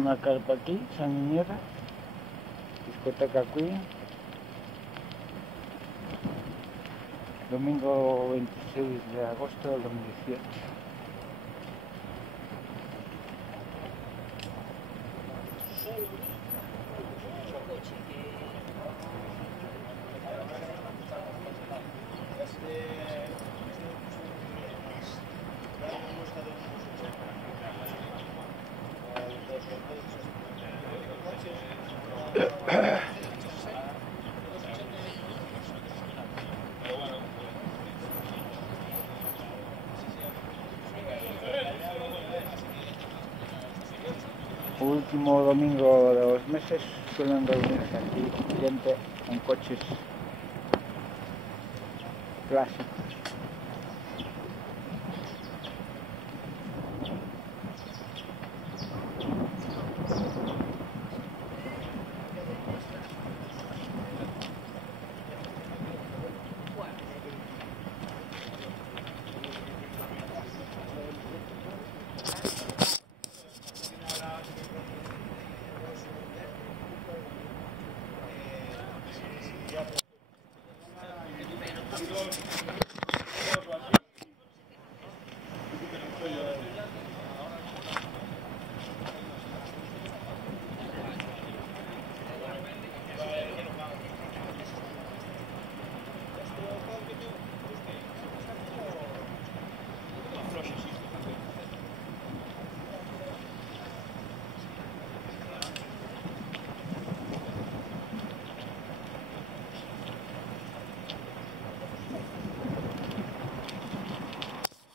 una carpa aquí, San Niñera, discoteca Queen, domingo 26 de agosto del 2018. Último domingo de los meses suelen reunirse aquí gente con coches clásicos.